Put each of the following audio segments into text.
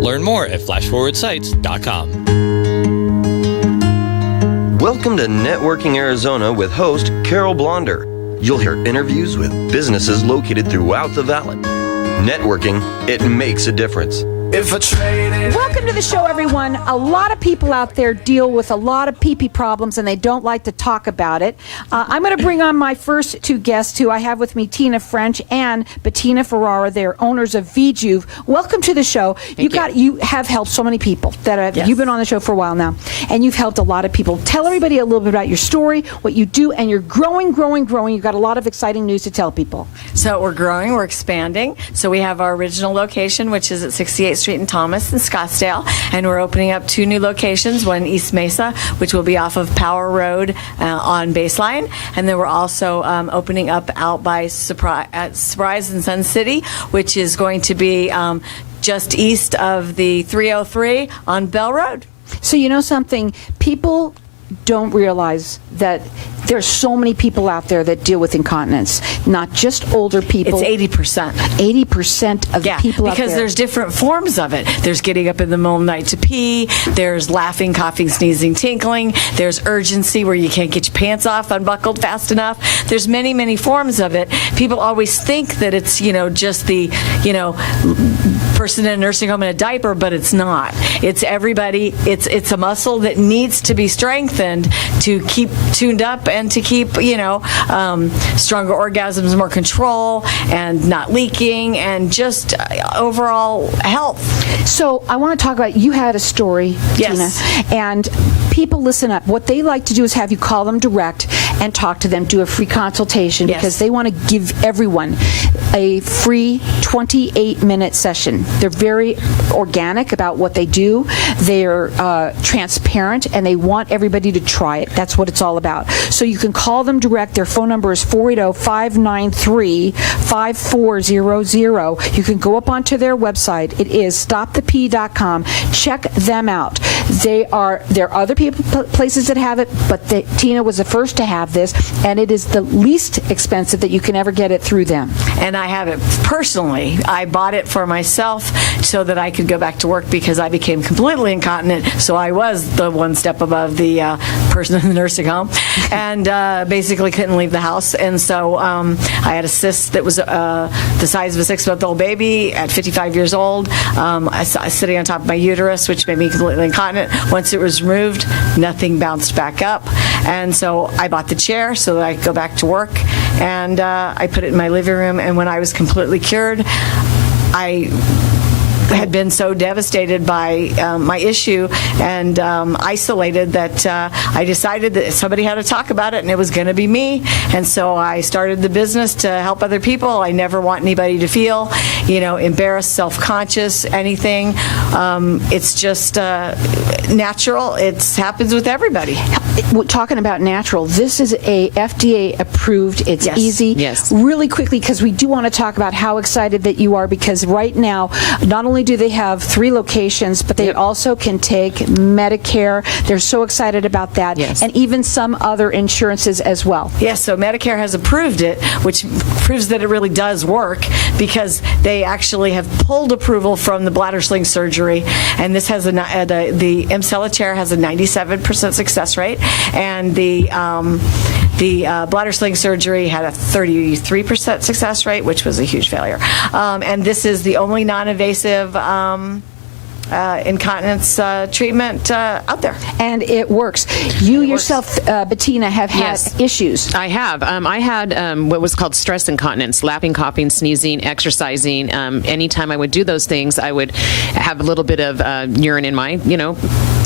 Learn more at flashforwardsites.com. Welcome to Networking Arizona with host Carol Blonder. You'll hear interviews with businesses located throughout the valley. Networking, it makes a difference. Welcome to the show, everyone. A lot of people out there deal with a lot of pee-pee problems, and they don't like to talk about it. I'm going to bring on my first two guests, who I have with me, Tina French and Bettina Ferrara. They're owners of VJuve. Welcome to the show. You have helped so many people. You've been on the show for a while now, and you've helped a lot of people. Tell everybody a little bit about your story, what you do, and you're growing. You've got a lot of exciting news to tell people. So we're growing, we're expanding. So we have our original location, which is at 68th Street in Thomas in Scottsdale, and we're opening up two new locations, one in East Mesa, which will be off of Power Road on Baseline, and then we're also opening up out by Surprise in Sun City, which is going to be just east of the 303 on Bell Road. So you know something? People don't realize that there's so many people out there that deal with incontinence, not just older people. It's 80%. 80% of the people out there. Because there's different forms of it. There's getting up in the middle of the night to pee. There's laughing, coughing, sneezing, tinkling. There's urgency where you can't get your pants off unbuckled fast enough. There's many, many forms of it. People always think that it's, just the, person in a nursing home in a diaper, but it's not. It's everybody. It's a muscle that needs to be strengthened to keep tuned up and to keep, stronger orgasms, more control, and not leaking, and just overall health. So I want to talk about, you had a story, yes, Tina, and people listen up. What they like to do is have you call them direct and talk to them, do a free consultation, because they want to give everyone a free 28-minute session. They're very organic about what they do. They're transparent, and they want everybody to try it. That's what it's all about. So you can call them direct. Their phone number is 480-593-5400. You can go up onto their website. It is stopthep.com. Check them out. There are other places that have it, but Tina was the first to have this, and it is the least expensive that you can ever get it through them. And I have it personally. I bought it for myself so that I could go back to work, because I became completely incontinent. So I was the one step above the person in the nursing home, and basically couldn't leave the house. And so I had a cyst that was the size of a 6-month-old baby at 55 years old. I was sitting on top of my uterus, which made me completely incontinent. Once it was removed, nothing bounced back up. And so I bought the chair so that I could go back to work, and I put it in my living room. And when I was completely cured, I had been so devastated by my issue and isolated that I decided that somebody had to talk about it, and it was going to be me. And so I started the business to help other people. I never want anybody to feel, embarrassed, self-conscious, anything. It's just natural. It happens with everybody. We're talking about natural. This is a FDA approved. It's easy. Yes. Really quickly, because we do want to talk about how excited that you are, because right now, not only do they have 3 locations, but they also can take Medicare. They're so excited about that. Yes. And even some other insurances as well. Yes, so Medicare has approved it, which proves that it really does work, because they actually have pulled approval from the bladder sling surgery, and this has the Emcella chair has a 97% success rate, and the bladder sling surgery had a 33% success rate, which was a huge failure. And this is the only non-invasive incontinence treatment out there. And it works. You yourself, Bettina, have had issues. I have. I had what was called stress incontinence, laughing, coughing, sneezing, exercising. Anytime I would do those things, I would have a little bit of urine in my,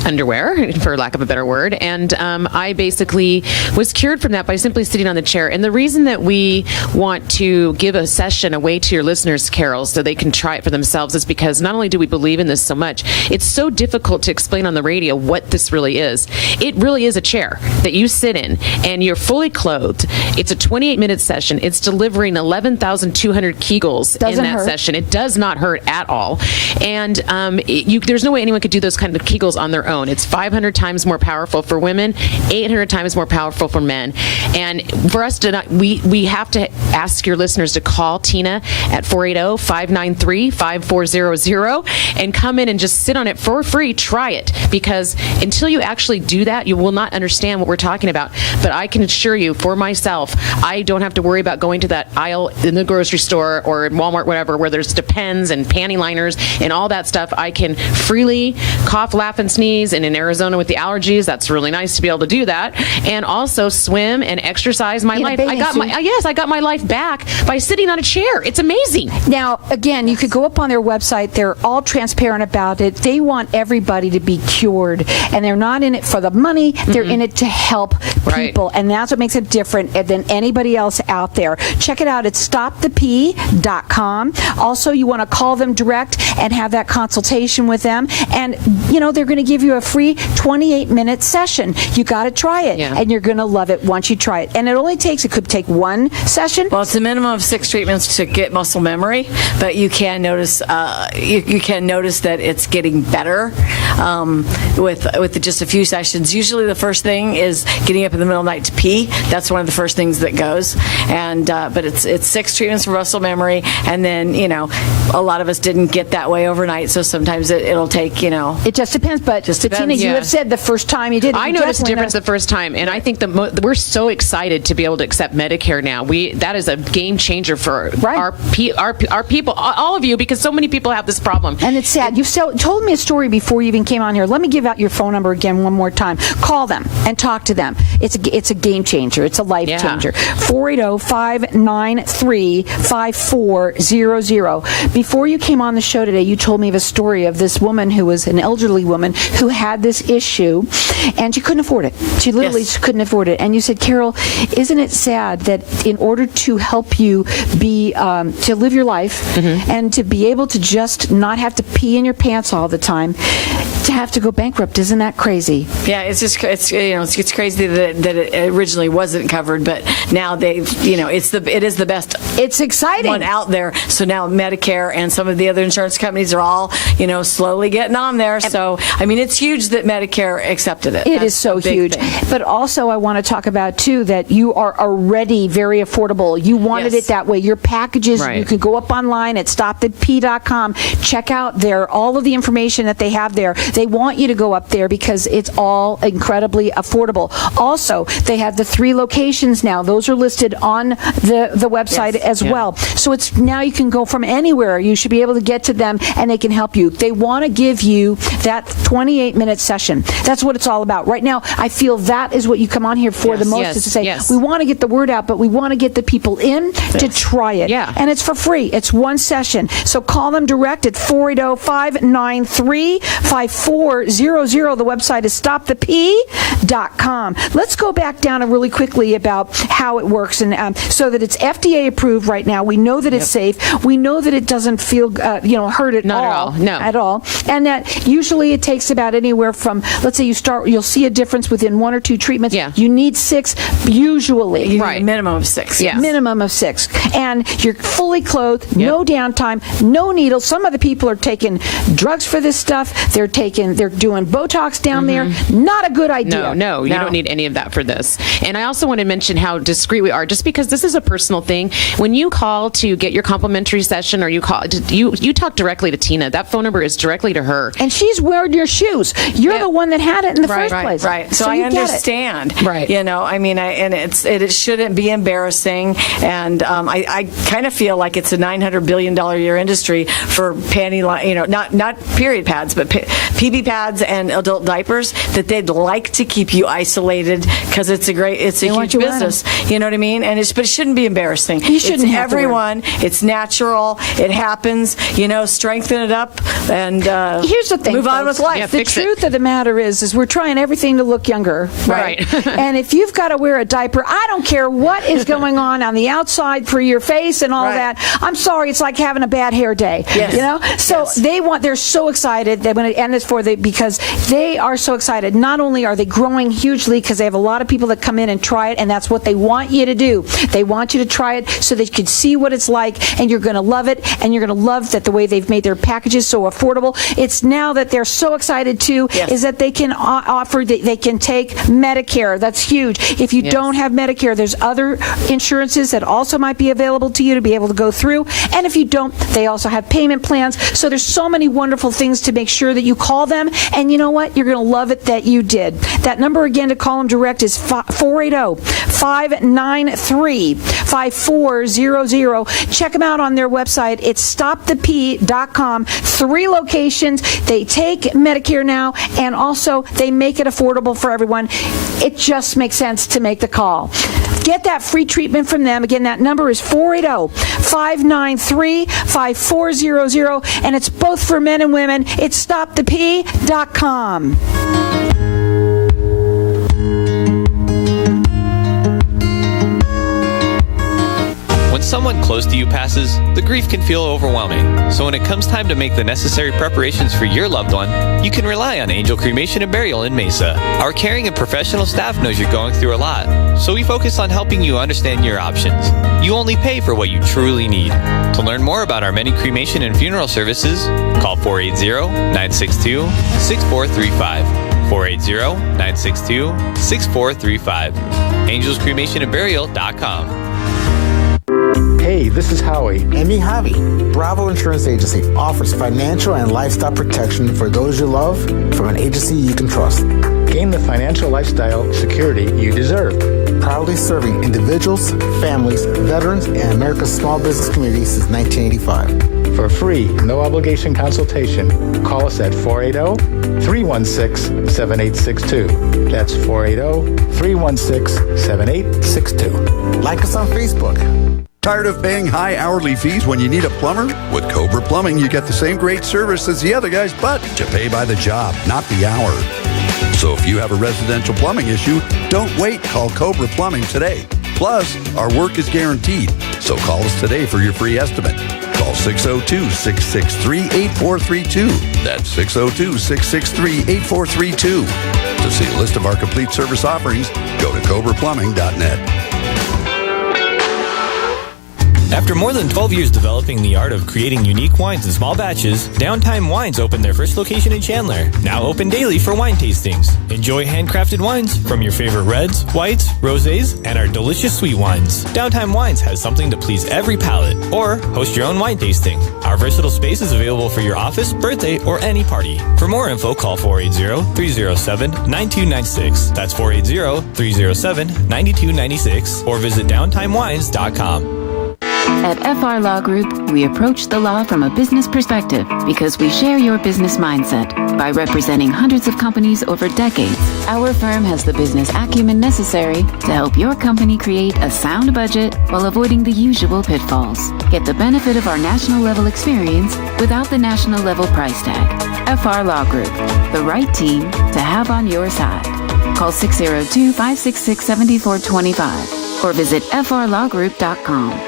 underwear, for lack of a better word. And I basically was cured from that by simply sitting on the chair. And the reason that we want to give a session away to your listeners, Carol, so they can try it for themselves, is because not only do we believe in this so much, it's so difficult to explain on the radio what this really is. It really is a chair that you sit in, and you're fully clothed. It's a 28-minute session. It's delivering 11,200 Kegels in that session. It does not hurt at all. And there's no way anyone could do those kind of Kegels on their own. own. It's 500 times more powerful for women, 800 times more powerful for men. And for us to not, we have to ask your listeners to call Tina at 480-593-5400 and come in and just sit on it for free. Try it, because until you actually do that, you will not understand what we're talking about. But I can assure you, for myself, I don't have to worry about going to that aisle in the grocery store or in Walmart, whatever, where there's Depends and panty liners and all that stuff. I can freely cough, laugh, and sneeze. And in Arizona with the allergies, that's really nice to be able to do that. And also swim and exercise my life. I got my life back by sitting on a chair. It's amazing. Now, again, you could go up on their website. They're all transparent about it. They want everybody to be cured, and they're not in it for the money. They're in it to help people, and that's what makes it different than anybody else out there. Check it out. It's stopthep.com. Also, you want to call them direct and have that consultation with them, and they're going to give you a free 28-minute session. You got to try it, and you're going to love it once you try it. And it could take one session. Well, it's a minimum of 6 treatments to get muscle memory, but you can notice you can notice that it's getting better with just a few sessions. Usually, the first thing is getting up in the middle of the night to pee. That's one of the first things that goes. And but it's 6 treatments for muscle memory, and then a lot of us didn't get that way overnight. So sometimes it'll take It just depends. But Tina, you have said the first time you did it, I noticed a difference the first time, and I think we're so excited to be able to accept Medicare now. That is a game changer for our people, all of you, because so many people have this problem. And it's sad. You told me a story before you even came on here. Let me give out your phone number again one more time. Call them and talk to them. It's a game changer. It's a life changer. 480-593-5400. Before you came on the show today, you told me of a story of this woman who was an elderly woman who had this issue, and she couldn't afford it. She literally couldn't afford it. And you said, Carol, isn't it sad that in order to help you to live your life and to be able to just not have to pee in your pants all the time, to have to go bankrupt? Isn't that crazy? Yeah, it's just it's crazy that it originally wasn't covered, but now it is the best. It's exciting one out there. So now Medicare and some of the other insurance companies are all slowly getting on there. So I mean, it's huge that Medicare accepted it. It is so huge. But also, I want to talk about too that you are already very affordable. You wanted it that way. Your packages, you can go up online at stopthep.com. Check out all of the information that they have there. They want you to go up there because it's all incredibly affordable. Also, they have the 3 locations now. Those are listed on the website as well. So it's now you can go from anywhere. You should be able to get to them, and they can help you. They want to give you that 28-minute session. That's what it's all about. Right now, I feel that is what you come on here for the most, is to say, we want to get the word out, but we want to get the people in to try it. And it's for free. It's one session. So call them direct at 480-593-5400. The website is stopthep.com. Let's go back down really quickly about how it works, and so that it's FDA approved right now. We know that it's safe. We know that it doesn't feel hurt at all. No. At all. And that usually it takes about anywhere from, let's say you'll see a difference within 1 or 2 treatments. You need 6 usually. You need a minimum of 6. Minimum of 6. And you're fully clothed, no downtime, no needles. Some of the people are taking drugs for this stuff. They're doing Botox down there. Not a good idea. No, you don't need any of that for this. And I also want to mention how discreet we are, just because this is a personal thing. When you call to get your complimentary session, or you talk directly to Tina. That phone number is directly to her. And she's wearing your shoes. You're the one that had it in the first place. Right. So I understand. Right. I mean, it shouldn't be embarrassing. And I kind of feel like it's a $900 billion a year industry for panty, not period pads, but PB pads and adult diapers, that they'd like to keep you isolated because it's a huge business. You know what I mean? But it shouldn't be embarrassing. You shouldn't have everyone. It's natural. It happens. Strengthen it up and here's the thing, move on with life. Yeah, the truth of the matter is we're trying everything to look younger. Right. And if you've got to wear a diaper, I don't care what is going on the outside for your face and all that. I'm sorry, it's like having a bad hair day. So they're so excited because they are so excited. Not only are they growing hugely because they have a lot of people that come in and try it, and that's what they want you to do. They want you to try it so that you can see what it's like, and you're going to love it, and you're going to love that the way they've made their packages so affordable. It's now that they're so excited too, Yes. is that they can offer, they can take Medicare. That's huge. If you don't have Medicare, there's other insurances that also might be available to you to be able to go through. And if you don't, they also have payment plans. So there's so many wonderful things to make sure that you call them. And you know what? You're going to love it that you did. That number again to call them direct is 480-593-5400. Check them out on their website. It's stopthep.com. 3 locations. They take Medicare now, and also they make it affordable for everyone. It just makes sense to make the call. Get that free treatment from them. Again, that number is 480-593-5400, and it's both for men and women. It's stopthep.com. When someone close to you passes, the grief can feel overwhelming. So when it comes time to make the necessary preparations for your loved one, you can rely on Angel Cremation and Burial in Mesa. Our caring and professional staff knows you're going through a lot, so we focus on helping you understand your options. You only pay for what you truly need. To learn more about our many cremation and funeral services, call 480-962-6435. 480-962-6435. AngelsCremationandBurial.com. Hey, this is Howie. And me, Javi. Bravo Insurance Agency offers financial and lifestyle protection for those you love from an agency you can trust. Gain the financial lifestyle security you deserve. Proudly serving individuals, families, veterans, and America's small business community since 1985. For free, no obligation consultation, call us at 480-316-7862. That's 480-316-7862. Like us on Facebook. Tired of paying high hourly fees when you need a plumber? With Cobra Plumbing, you get the same great service as the other guys, but you pay by the job, not the hour. So if you have a residential plumbing issue, don't wait. Call Cobra Plumbing today. Plus, our work is guaranteed. So call us today for your free estimate. Call 602-663-8432. That's 602-663-8432. To see a list of our complete service offerings, go to cobraplumbing.net. After more than 12 years developing the art of creating unique wines in small batches, Downtime Wines opened their first location in Chandler, now open daily for wine tastings. Enjoy handcrafted wines from your favorite reds, whites, rosés, and our delicious sweet wines. Downtime Wines has something to please every palate, or host your own wine tasting. Our versatile space is available for your office, birthday, or any party. For more info, call 480-307-9296. That's 480-307-9296, or visit downtimewines.com. At FR Law Group, we approach the law from a business perspective because we share your business mindset. By representing hundreds of companies over decades, our firm has the business acumen necessary to help your company create a sound budget while avoiding the usual pitfalls. Get the benefit of our national level experience without the national level price tag. FR Law Group, the right team to have on your side. Call 602-566-7425 or visit frlawgroup.com.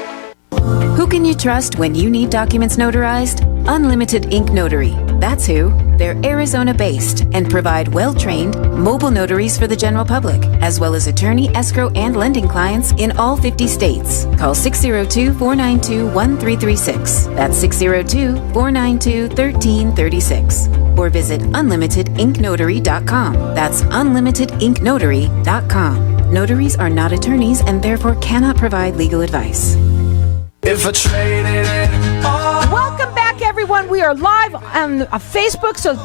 Who can you trust when you need documents notarized? Unlimited Ink Notary. That's who. They're Arizona-based and provide well-trained mobile notaries for the general public, as well as attorney, escrow, and lending clients in all 50 states. Call 602-492-1336. That's 602-492-1336. Or visit unlimitedinknotary.com. That's unlimitedinknotary.com. Notaries are not attorneys and therefore cannot provide legal advice. Welcome back, everyone. We are live on Facebook, so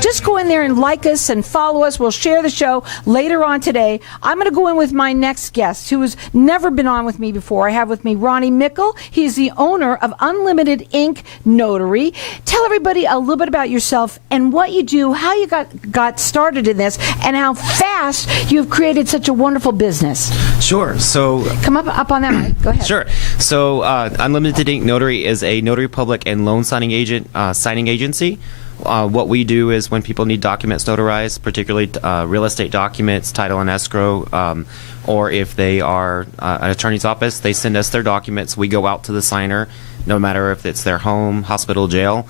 just go in there and like us and follow us. We'll share the show later on today. I'm going to go in with my next guest, who has never been on with me before. I have with me Ronnie Mickle. He's the owner of Unlimited Ink Notary. Tell everybody a little bit about yourself and what you do, how you got started in this, and how fast you've created such a wonderful business. Sure. So come up on that mic. Go ahead. Sure. So Unlimited Ink Notary is a notary public and loan signing agency. What we do is when people need documents notarized, particularly real estate documents, title and escrow, or if they are an attorney's office, they send us their documents. We go out to the signer, no matter if it's their home, hospital, jail.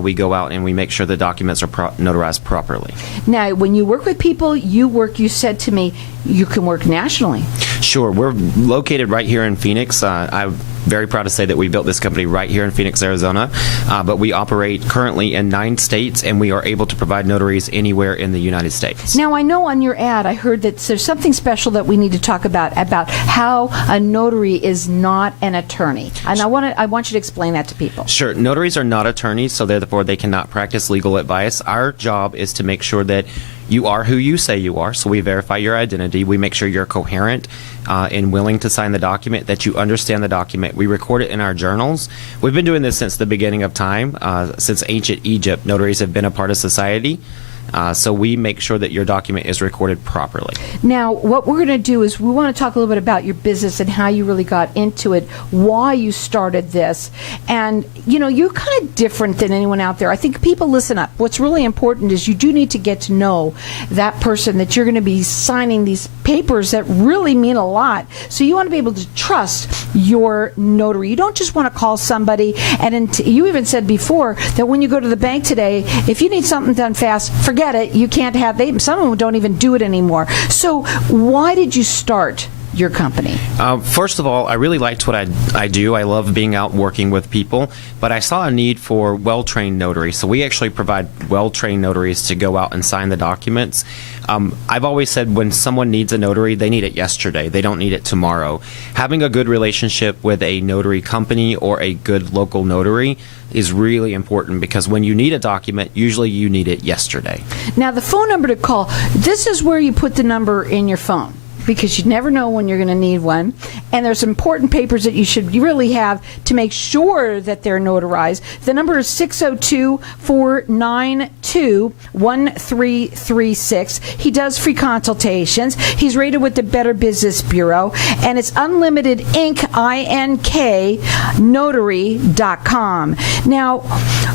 We go out and we make sure the documents are notarized properly. Now, when you work with people, you said to me, you can work nationally. Sure. We're located right here in Phoenix. very proud to say that we built this company right here in Phoenix, Arizona, but we operate currently in 9 states, and we are able to provide notaries anywhere in the United States. Now, I know on your ad, I heard that there's something special that we need to talk about how a notary is not an attorney. And I want you to explain that to people. Sure. Notaries are not attorneys, so therefore they cannot practice legal advice. Our job is to make sure that you are who you say you are, so we verify your identity. We make sure you're coherent and willing to sign the document, that you understand the document. We record it in our journals. We've been doing this since the beginning of time. Since ancient Egypt, notaries have been a part of society. So we make sure that your document is recorded properly. Now, what we're going to do is we want to talk a little bit about your business and how you really got into it, why you started this. And, you're kind of different than anyone out there. I think people listen up. What's really important is you do need to get to know that person that you're going to be signing these papers that really mean a lot. So you want to be able to trust your notary. You don't just want to call somebody, and you even said before that when you go to the bank today, if you need something done fast, forget it. You can't have some of them don't even do it anymore. So why did you start your company? First of all, I really liked what I do. I love being out working with people, but I saw a need for well-trained notaries. So we actually provide well-trained notaries to go out and sign the documents. I've always said when someone needs a notary, they need it yesterday. They don't need it tomorrow. Having a good relationship with a notary company or a good local notary is really important, because when you need a document, usually you need it yesterday. Now, the phone number to call, this is where you put the number in your phone, because you never know when you're going to need one. And there's important papers that you should really have to make sure that they're notarized. The number is 602-492-1336. He does free consultations. He's rated with the Better Business Bureau. And it's Unlimited Ink, INK, Notary.com. Now,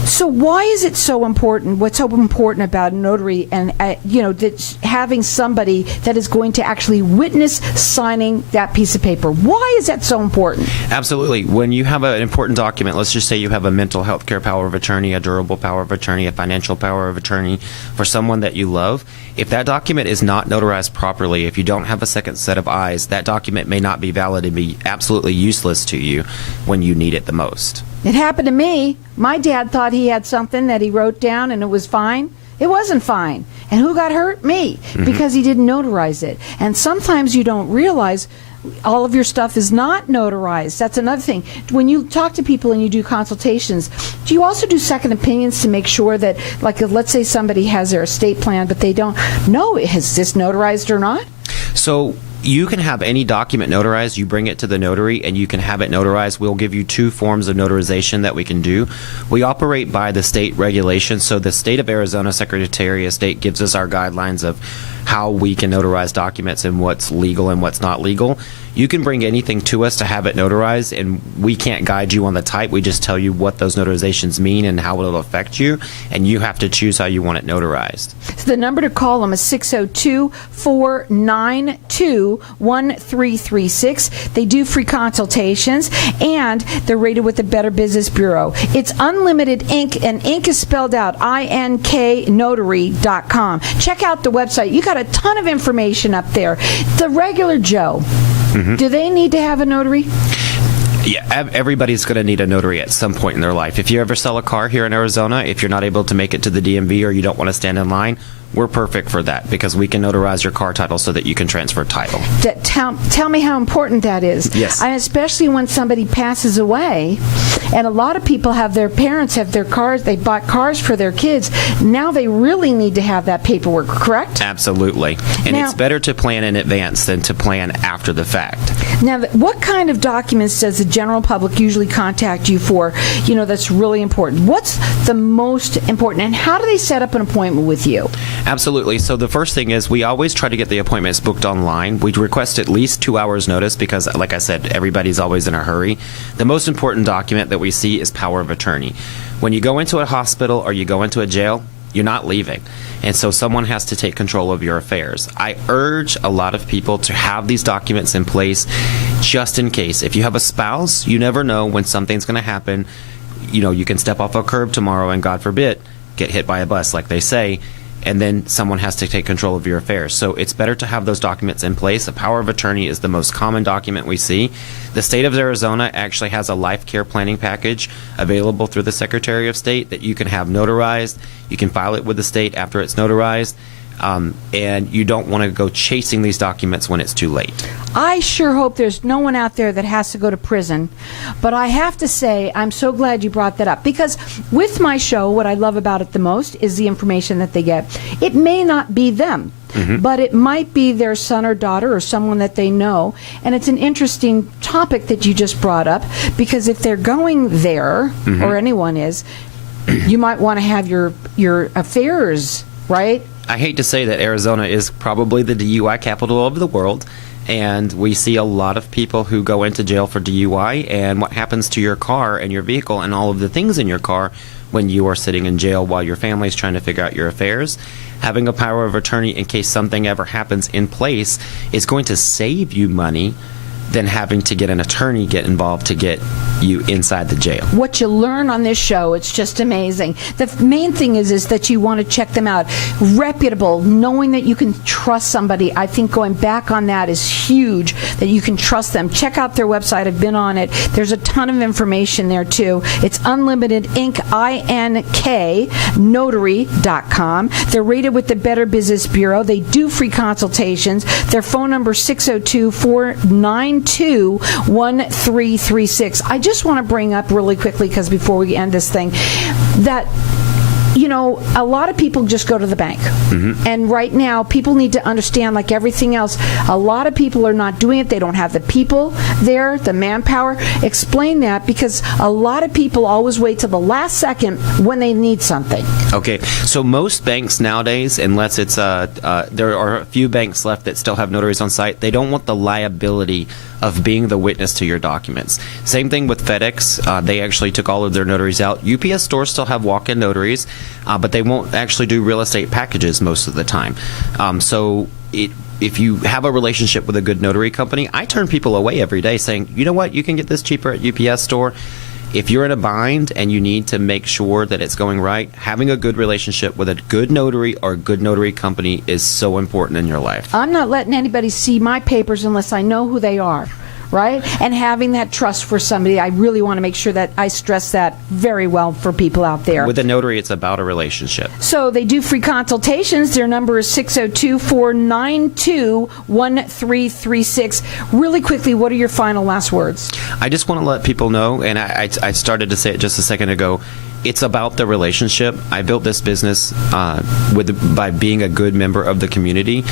so why is it so important? What's so important about a notary and, that having somebody that is going to actually witness signing that piece of paper? Why is that so important? Absolutely. When you have an important document, let's just say you have a mental health care power of attorney, a durable power of attorney, a financial power of attorney for someone that you love, if that document is not notarized properly, if you don't have a second set of eyes, that document may not be valid and be absolutely useless to you when you need it the most. It happened to me. My dad thought he had something that he wrote down and it was fine. It wasn't fine. And who got hurt? Me. Because he didn't notarize it. And sometimes you don't realize all of your stuff is not notarized. That's another thing. When you talk to people and you do consultations, do you also do second opinions to make sure that, like, let's say somebody has their estate plan, but they don't know, is this notarized or not? So you can have any document notarized. You bring it to the notary and you can have it notarized. We'll give you 2 forms of notarization that we can do. We operate by the state regulations. So the state of Arizona Secretary of State gives us our guidelines of how we can notarize documents and what's legal and what's not legal. You can bring anything to us to have it notarized, and we can't guide you on the type. We just tell you what those notarizations mean and how it'll affect you, and you have to choose how you want it notarized. So the number to call them is 602-492-1336. They do free consultations, and they're rated with the Better Business Bureau. It's Unlimited Ink, and ink is spelled out, INK Notary.com. Check out the website. You got a ton of information up there. The regular Joe, do they need to have a notary? Yeah, everybody's going to need a notary at some point in their life. If you ever sell a car here in Arizona, if you're not able to make it to the DMV or you don't want to stand in line, we're perfect for that, because we can notarize your car title so that you can transfer title. Tell me how important that is. Yes. And especially when somebody passes away, and a lot of people their parents have their cars, they bought cars for their kids. Now they really need to have that paperwork, correct? Absolutely. And it's better to plan in advance than to plan after the fact. Now, what kind of documents does the general public usually contact you for, that's really important? What's the most important, and how do they set up an appointment with you? Absolutely. So the first thing is we always try to get the appointments booked online. We request at least 2 hours notice because, like I said, everybody's always in a hurry. The most important document that we see is power of attorney. When you go into a hospital or you go into a jail, you're not leaving. And so someone has to take control of your affairs. I urge a lot of people to have these documents in place just in case. If you have a spouse, you never know when something's going to happen. You can step off a curb tomorrow and, God forbid, get hit by a bus, like they say. and then someone has to take control of your affairs. So it's better to have those documents in place. A power of attorney is the most common document we see. The state of Arizona actually has a life care planning package available through the Secretary of State that you can have notarized. You can file it with the state after it's notarized. And you don't want to go chasing these documents when it's too late. I sure hope there's no one out there that has to go to prison. But I have to say, I'm so glad you brought that up. Because with my show, what I love about it the most is the information that they get. It may not be them, but it might be their son or daughter or someone that they know. And it's an interesting topic that you just brought up. Because if they're going there, or anyone is, you might want to have your affairs, right? I hate to say that Arizona is probably the DUI capital of the world, and we see a lot of people who go into jail for DUI, and what happens to your car and your vehicle and all of the things in your car when you are sitting in jail while your family is trying to figure out your affairs. Having a power of attorney in case something ever happens in place is going to save you money than having to get an attorney get involved to get you inside the jail. What you learn on this show, it's just amazing. The main thing is that you want to check them out. Reputable, knowing that you can trust somebody. I think going back on that is huge, that you can trust them. Check out their website. I've been on it. There's a ton of information there, too. It's Unlimited Ink, INK, Notary.com. They're rated with the Better Business Bureau. They do free consultations. Their phone number is 602-492-1336. I just want to bring up really quickly, because before we end this thing, that a lot of people just go to the bank. And right now, people need to understand, like everything else, a lot of people are not doing it. They don't have the people there, the manpower. Explain that, because a lot of people always wait till the last second when they need something. Okay, so most banks nowadays, unless it's there are a few banks left that still have notaries on site, they don't want the liability of being the witness to your documents. Same thing with FedEx. They actually took all of their notaries out. UPS stores still have walk-in notaries, but they won't actually do real estate packages most of the time. If you have a relationship with a good notary company, I turn people away every day saying, you know what, you can get this cheaper at UPS store. If you're in a bind and you need to make sure that it's going right, having a good relationship with a good notary or a good notary company is so important in your life. I'm not letting anybody see my papers unless I know who they are, right? And having that trust for somebody, I really want to make sure that I stress that very well for people out there. With a notary, it's about a relationship. So they do free consultations. Their number is 602-492-1336. Really quickly, what are your final last words? I just want to let people know, and I started to say it just a second ago, it's about the relationship. I built this business by being a good member of the community.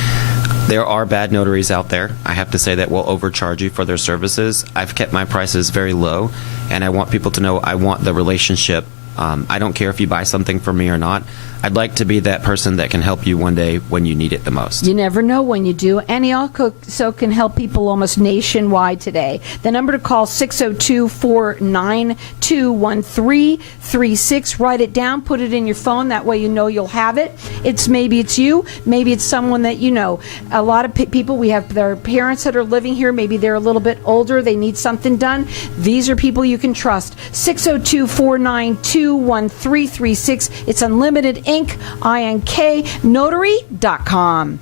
There are bad notaries out there, I have to say, that will overcharge you for their services. I've kept my prices very low, and I want people to know I want the relationship. I don't care if you buy something from me or not. I'd like to be that person that can help you one day when you need it the most. You never know when you do. And he also can help people almost nationwide today. The number to call, 602-492-1336. Write it down. Put it in your phone. That way you know you'll have it. Maybe it's you. Maybe it's someone that you know. A lot of people, we have their parents that are living here. Maybe they're a little bit older. They need something done. These are people you can trust. 602-492-1336. It's Unlimited Ink, INK, Notary.com.